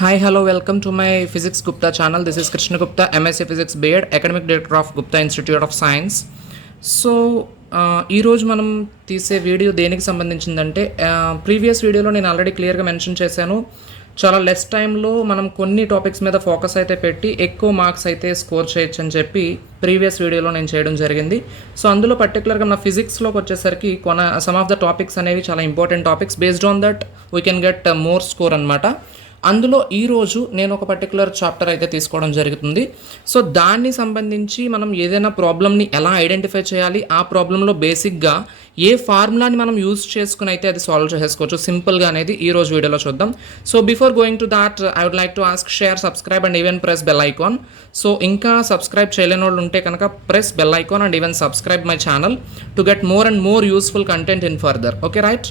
Hi, hello, welcome to my Physics Gupta channel. This is Krishna Gupta, MSc Physics B.Ed, Academic Director of Gupta Institute of Science. So ఈరోజు మనం తీసే వీడియో దేనికి సంబంధించిందంటే ప్రీవియస్ వీడియోలో నేను ఆల్రెడీ క్లియర్గా మెన్షన్ చేశాను. చాలా లెస్ టైంలో మనం కొన్ని టాపిక్స్ మీద ఫోకస్ అయితే పెట్టి ఎక్కువ మార్క్స్ అయితే స్కోర్ చేయొచ్చు అని చెప్పి ప్రీవియస్ వీడియోలో నేను చేయడం జరిగింది. సో అందులో పర్టికులర్గా నా ఫిజిక్స్లోకి వచ్చేసరికి సమ్ ఆఫ్ ద టాపిక్స్ అనేవి చాలా important topics. Based on that we can get more score అనమాట. అందులో ఈరోజు నేను ఒక పర్టికులర్ చాప్టర్ అయితే తీసుకోవడం జరుగుతుంది. సో దాన్ని సంబంధించి మనం ఏదైనా ప్రాబ్లమ్ని ఎలా ఐడెంటిఫై చేయాలి, ఆ ప్రాబ్లంలో బేసిక్గా ఏ ఫార్ములాని మనం యూజ్ చేసుకుని అయితే అది సాల్వ్ చేసుకోవచ్చు సింపుల్గా అనేది ఈరోజు వీడియోలో చూద్దాం. So before going to that I would like to ask share, subscribe and even press bell icon. So ఇంకా సబ్స్క్రైబ్ చేయలేని వాళ్ళు ఉంటే కనుక press bell icon and even subscribe my channel to get more and more useful content in further. Okay, right?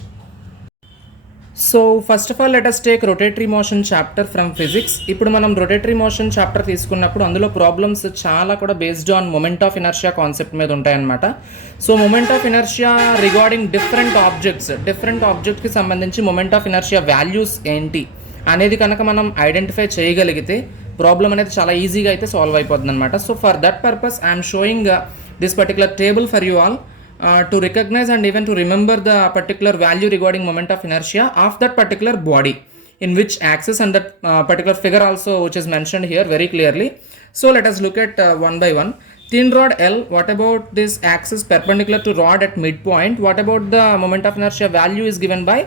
So first of all let us take rotatory motion chapter from physics. ఇప్పుడు మనం rotatory motion chapter తీసుకున్నప్పుడు అందులో problems చాలా కూడా based on moment of inertia concept మీద ఉంటాయన్నమాట. So moment of inertia regarding different ఆబ్జెక్ట్కి సంబంధించి మొమెంట్ ఆఫ్ ఇనర్షియా వాల్యూస్ ఏంటి అనేది కనుక మనం ఐడెంటిఫై చేయగలిగితే ప్రాబ్లం అనేది చాలా ఈజీగా అయితే సాల్వ్ అయిపోతుంది అనమాట. So for that purpose I'm showing this particular table for you all. To recognize and even to remember the particular value regarding moment of inertia of that particular body in which axis, and that particular figure also which is mentioned here very clearly. So let us look at one by one. Thin rod L, what about this axis perpendicular to rod at midpoint? What about the moment of inertia value is given by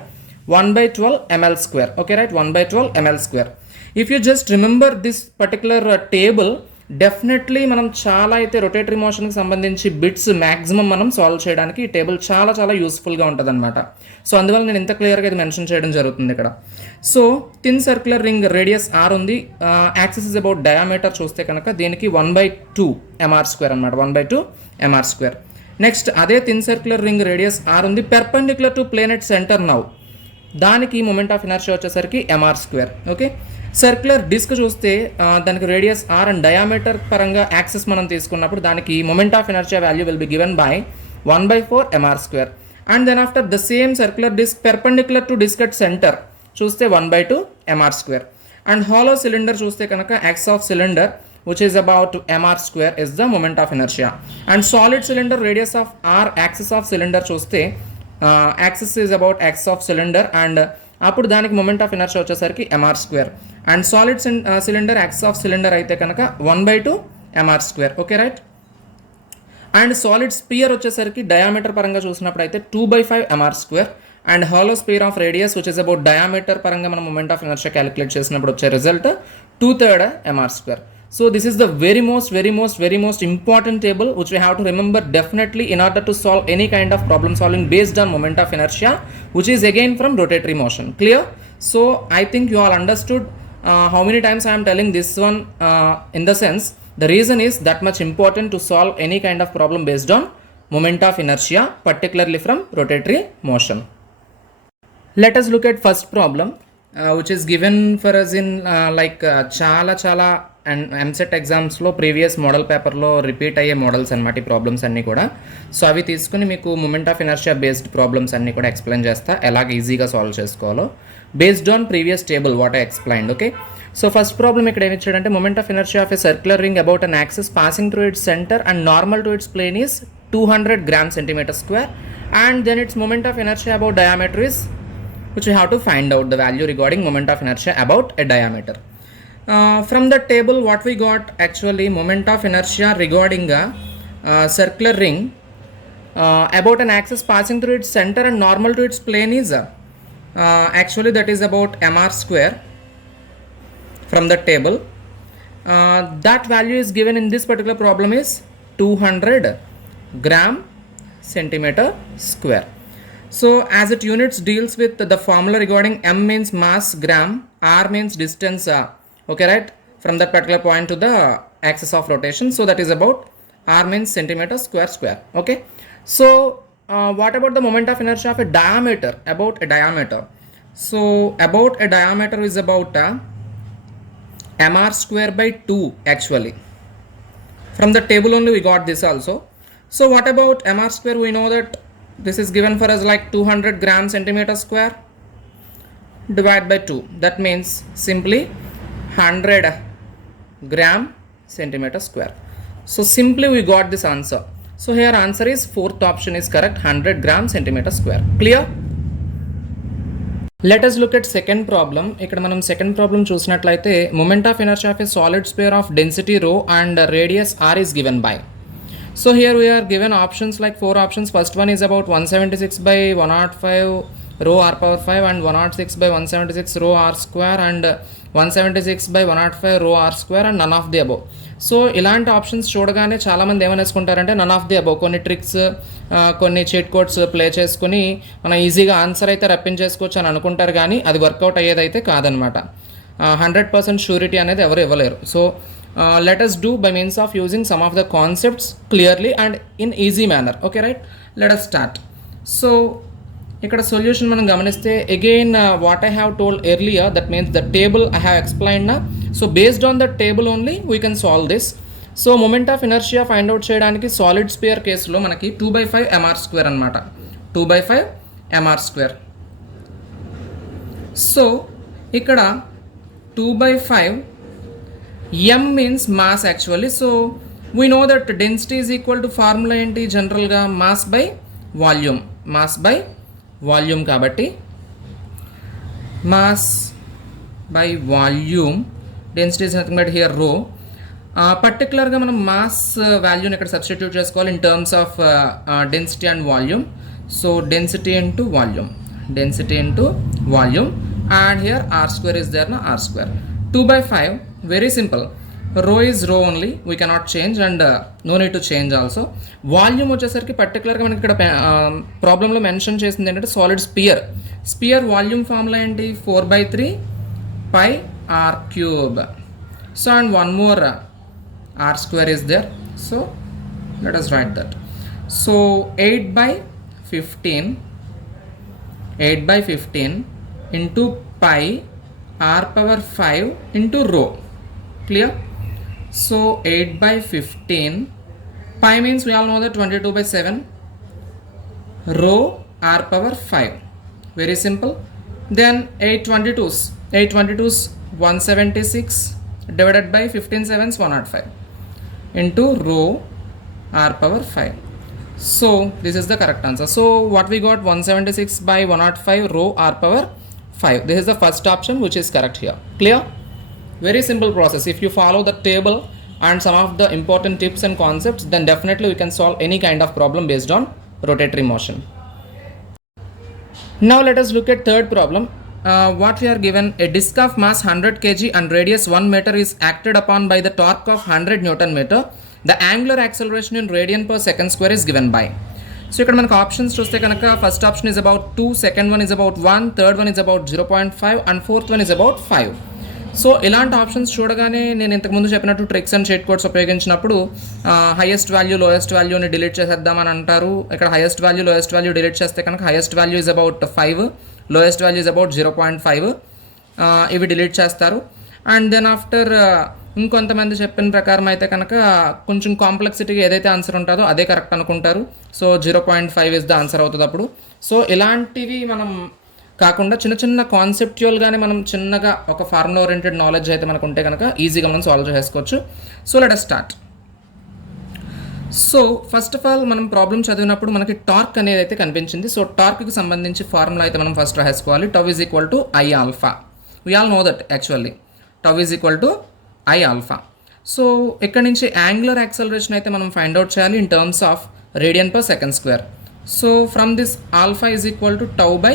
1 by 12 ml square. Okay, right? 1 by 12 ml square. If you just remember this particular table, definitely మనం చాలా అయితే రొటేటరీ మోషన్కి సంబంధించి bits maximum మనం సాల్వ్ చేయడానికి ఈ టేబుల్ చాలా చాలా యూస్ఫుల్గా ఉంటుంది అనమాట. సో అందువల్ల నేను ఇంత క్లియర్గా ఇది మెన్షన్ చేయడం జరుగుతుంది ఇక్కడ. So thin circular ring radius R ఉంది, యాక్సిస్ ఇస్ అబౌట్ డయామీటర్ చూస్తే కనుక దీనికి 1/2 mr స్క్వేర్ అనమాట, 1/2 mr స్క్వేర్. నెక్స్ట్ అదే thin circular ring radius R ఉంది, perpendicular to plane at centre now, దానికి మొమెంట్ ఆఫ్ ఇనర్షియా వచ్చేసరికి mr square. Okay, circular disc చూస్తే దానికి రేడియస్ ఆర్ అండ్ డయామీటర్ పరంగా యాక్సిస్ మనం తీసుకున్నప్పుడు దానికి moment of inertia value will be given by 1/4 mr square. And then after the same circular disc perpendicular to disc at centre చూస్తే 1/2 mr square. And hollow cylinder చూస్తే కనుక axis of cylinder which is about mr square is the moment of inertia. And solid cylinder radius of r, axis of cylinder చూస్తే axis is about x of cylinder and అప్పుడు దానికి moment of inertia వచ్చేసరికి mr square. And solid cylinder axis of cylinder అయితే కనుక 1/2 mr square. Okay, right? And solid spear వచ్చేసరికి డయామీటర్ పరంగా చూసినప్పుడు అయితే 2/5 mr square. And hollow spear of radius which is about diameter పరంగా మనం మొమెంట్ ఆఫ్ ఇనర్షియా క్యాలిక్యులేట్ చేసినప్పుడు వచ్చే రిజల్ట్ 2/3 mr square. So this is the very most important table which we have to remember definitely in order to solve any kind of problem solving based on moment of inertia, which is again from rotatory motion. Clear? So I think you all understood how many times I am telling this one, in the sense the reason is that much important to solve any kind of problem based on moment of inertia, particularly from rotatory motion. Let us look at first problem which is given for us in చాలా and EAMCET ఎగ్జామ్స్లో previous model పేపర్లో repeat అయ్యే models అనమాట ఈ problems అన్నీ కూడా. So అవి తీసుకుని మీకు moment of inertia based problems అన్నీ కూడా ఎక్స్ప్లెయిన్ చేస్తా, ఎలాగ ఈజీగా సాల్వ్ చేసుకోవాలో based on previous table what I explained. Okay, so first problem ఇక్కడ ఏమి ఇచ్చాడంటే moment of inertia of a circular ring about an axis passing through its centre and normal to its plane is 200 grams centimeter square, and then its moment of inertia about diameter is, which we have to find out the value regarding moment of inertia about a diameter. From the table what we got actually moment of inertia regarding a circular ring about an axis passing through its center and normal to its plane is actually that is about mr square. From the table that value is given in this particular problem is 200 gram centimeter square. So as it units deals with the formula regarding m means mass gram, r means distance, okay, right, from that particular point to the axis of rotation. So that is about r means centimeter square. Okay, so what about the moment of inertia of a diameter? About a diameter, so about a diameter is about mr square by 2 actually. From the table only we got this also. So what about mr square? We know that this is given for us like 200 grams centimeter square, divide by 2. That means simply 100 gram centimeter square. So simply we got this answer. So here answer is fourth option is correct, 100 gram centimeter square. Clear? Let us look at second problem. ఇక్కడ మనం second problem చూసినట్లయితే moment of inertia of a solid sphere of density rho and radius r is given by. So here we are given options like 4 options. First one is about 176 by 105 rho r power 5 and 106 by 176 rho r square and 176 by 105 rho r square and none of the above. So ఇలాంటి ఆప్షన్స్ చూడగానే చాలామంది ఏమనేసుకుంటారంటే none of the above, కొన్ని ట్రిక్స్ కొన్ని cheat codes play చేసుకుని మనం ఈజీగా ఆన్సర్ అయితే రప్పించేసుకోవచ్చు అని అనుకుంటారు, కానీ అది వర్కౌట్ అయ్యేదైతే కాదనమాట. 100% షూరిటీ అనేది ఎవరు ఇవ్వలేరు. So let us do by means of using some of the concepts clearly and in easy manner. Okay, right? Let us start. So ఇక్కడ సొల్యూషన్ మనం గమనిస్తే again what I have told earlier, that means the table I have explain నా. So based on the table only we can solve this. So moment of inertia find out చేయడానికి solid sphere కేసులో మనకి 2/5 mr² అనమాట, 2/5 mr². So ఇక్కడ 2/5 m means mass actually. So we know that density is equal to formula ఏంటి జనరల్గా, mass by volume, mass by volume. కాబట్టి mass by volume, density is nothing but here rho. పర్టికులర్గా మనం mass వాల్యూని ఇక్కడ substitute చేసుకోవాలి in terms of density and volume. So density into volume, density into volume, and here r² is there na, r². 2/5 very simple, rho is rho only, we cannot change and no need to change also. Volume వచ్చేసరికి పర్టికులర్గా మనకి ఇక్కడ ప్రాబ్లంలో mention చేసింది ఏంటంటే solid sphere. Sphere volume formula ఏంటి, 4/3 pi r³. So and one more r² is there. So let us write that. So 8/15 into pi r⁵ into rho. Clear? So 8/15, pi means we all know that 22/7, rho r⁵. Very simple. Then 822s 176 divided by 15 7s 105 into rho r⁵. So this is the correct answer. So what we got, 176 by 105 rho r⁵. This is the first option which is correct here. Clear? Very simple process. If you follow the table and some of the important tips and concepts, then definitely we can solve any kind of problem based on rotatory motion. Now let us look at third problem. What we are given, a disc of mass 100 kg and radius 1 meter is acted upon by the torque of 100 Newton meter. The angular acceleration in radian per second square is given by. So ఇక్కడ మనకు ఆప్షన్స్ చూస్తే కనుక first option is about 2, second one is about 1, third one is about 0.5 and fourth one is about 5. సో ఇలాంటి ఆప్షన్స్ చూడగానే నేను ఇంతకుముందు చెప్పినట్టు tricks and shade codes ఉపయోగించినప్పుడు హైయెస్ట్ వాల్యూ లోయెస్ట్ వాల్యూని డిలీట్ చేసేద్దామని అంటారు. ఇక్కడ highest value lowest value delete చేస్తే కనుక highest value is about 5, lowest value is about 0.5, ఇవి డిలీట్ చేస్తారు. అండ్ దెన్ ఆఫ్టర్ ఇంకొంతమంది చెప్పిన ప్రకారం అయితే కనుక కొంచెం కాంప్లెక్సిటీగా ఏదైతే ఆన్సర్ ఉంటుందో అదే కరెక్ట్ అనుకుంటారు. సో 0.5 ఇస్ ద ఆన్సర్ అవుతుంది అప్పుడు. సో ఇలాంటివి మనం కాకుండా చిన్న చిన్న కాన్సెప్చువల్గానే మనం చిన్నగా ఒక ఫార్ములా ఓరియంటెడ్ నాలెడ్జ్ అయితే మనకు ఉంటే కనుక ఈజీగా మనం సాల్వ్ చేసుకోవచ్చు. So let us start. So first of all మనం ప్రాబ్లం చదివినప్పుడు మనకి టార్క్ అనేది అయితే కనిపించింది. సో టార్క్కి సంబంధించి ఫార్ములా అయితే మనం ఫస్ట్ రాసుకోవాలి. Tau is equal to I alpha. We all know that actually tau is equal to I alpha. So ఇక్కడ నుంచి యాంగులర్ యాక్సలరేషన్ అయితే మనం ఫైండ్ అవుట్ చేయాలి in terms of radian per second square. So from this alpha is equal to tau by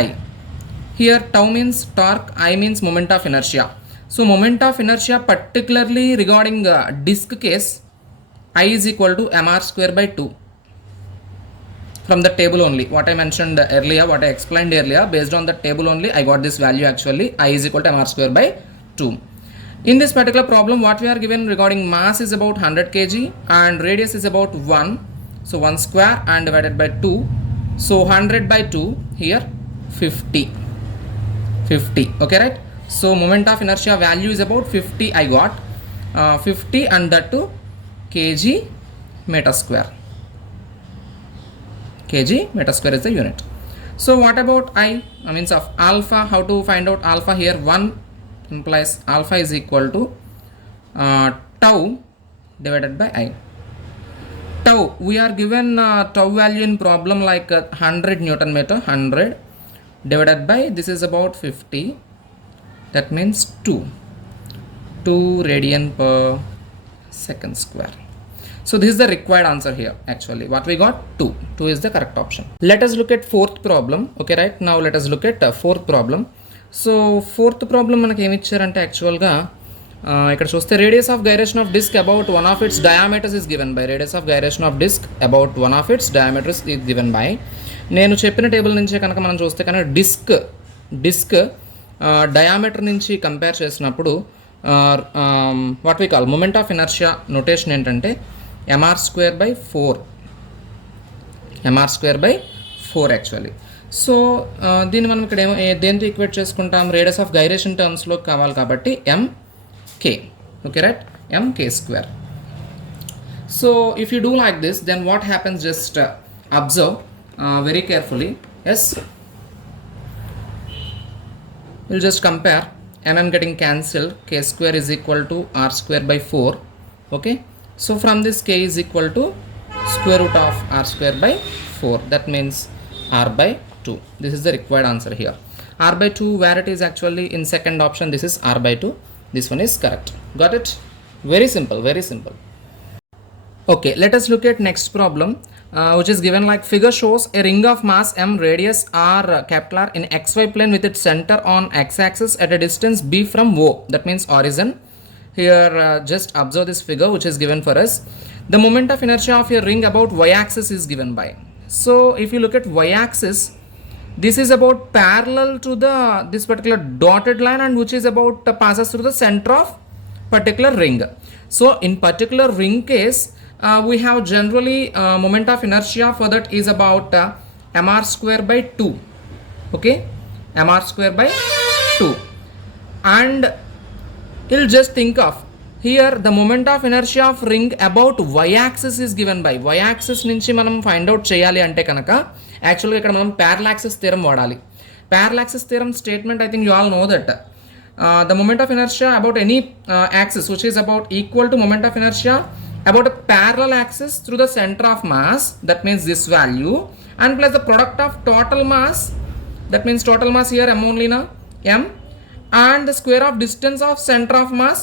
I. Here tau means torque, I means moment of inertia. So moment of inertia particularly regarding disc case, I is equal to mr² by 2 from the table only. What I mentioned earlier, what I explained earlier, based on the table only I got this value actually. I is equal to mr² by 2. In this particular problem, what we are given regarding mass is about 100 kg and radius is about 1. So 1 square and divided by 2. So 100 by 2 here 50. Okay, right? So moment of inertia value is about 50 I got. 50 and that too kg meter square. Kg meter square is the unit. So what about I means of alpha? How to find out alpha here? 1 implies alpha is equal to tau divided by I. Tau, we are given tau value in problem like 100 Newton meter, 100 divided by, this is about 50, that means 2 radian per second square. So this is the required answer here. Actually what we got, 2 is the correct option. Let us look at fourth problem. Okay, right now let us look at fourth problem. So fourth problem మనకి ఏమి ఇచ్చారంటే యాక్చువల్గా ఇక్కడ చూస్తే radius of gyration of disc about one of its diameters is given by, radius of gyration of disc about one of its diameters is given by. నేను చెప్పిన table నుంచే కనుక మనం చూస్తే కనుక డిస్క్ డయామీటర్ నుంచి కంపేర్ చేసినప్పుడు what we call moment of inertia notation ఏంటంటే mr square by 4 actually. So దీన్ని మనం ఇక్కడ దేంతో ఈక్వేట్ చేసుకుంటాం, రేడియస్ ఆఫ్ గైరేషన్ టర్మ్స్లో కావాలి కాబట్టి mk. Okay right, mk square. So if you do like this then what happens, just observe very carefully. Yes, we'll just compare mm getting cancelled, k square is equal to r square by 4. Okay, so from this k is equal to square root of r square by 4, that means r by 2. This is the required answer here. R by 2, where it is actually in second option, this is r by 2. This one is correct. Got it? Very simple, very simple. Okay, let us look at next problem, which is given like figure shows a ring of mass m, radius r capital R in xy plane with its center on x-axis at a distance b from O, that means origin. Here just observe this figure which is given for us. The moment of inertia of a ring about y-axis is given by. So if you look at y-axis, this is about parallel to this particular dotted line and which is about passes through the center of particular ring. So in particular ring case, we have generally moment of inertia for that is about mr square by 2. Okay, mr square by 2, and you'll just think of here the moment of inertia of ring about y-axis is given by. Y-axis నుంచి మనం find out చేయాలి అంటే కనుక యాక్చువల్గా ఇక్కడ మనం parallel axis theorem వాడాలి. Parallel axis theorem statement I think you all know that the moment of inertia about any axis which is about equal to moment of inertia about a parallel axis through the center of mass, that means this value, and plus the product of total mass, that means total mass here m only na, m, and the square of distance of center of mass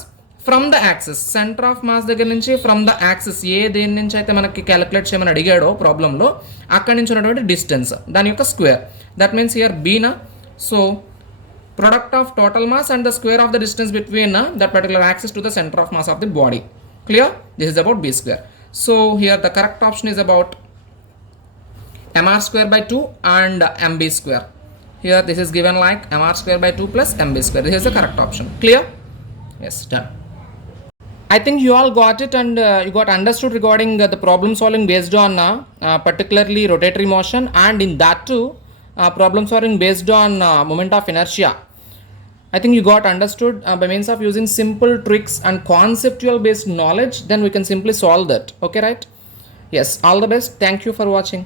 from the axis. Center of mass దగ్గర నుంచి from the axis, ఏ దేని నుంచి అయితే మనకి క్యాలిక్యులేట్ చేయమని అడిగాడో ప్రాబ్లంలో అక్కడి నుంచి ఉన్నటువంటి డిస్టెన్స్ దాని యొక్క square, that means here b na. So product of total mass and the square of the distance between that particular axis to the center of mass of the body. Clear? This is about b square. So here the correct option is about mr square by 2 and mb square. Here this is given like mr square by 2 plus mb square. This is the correct option. Clear? Yes, done. I think you all got it and you got understood regarding the problem solving based on particularly rotatory motion, and in that too problem solving based on moment of inertia. I think you got understood by means of using simple tricks and conceptual based knowledge, then we can simply solve that. Okay, right? Yes, all the best. Thank you for watching.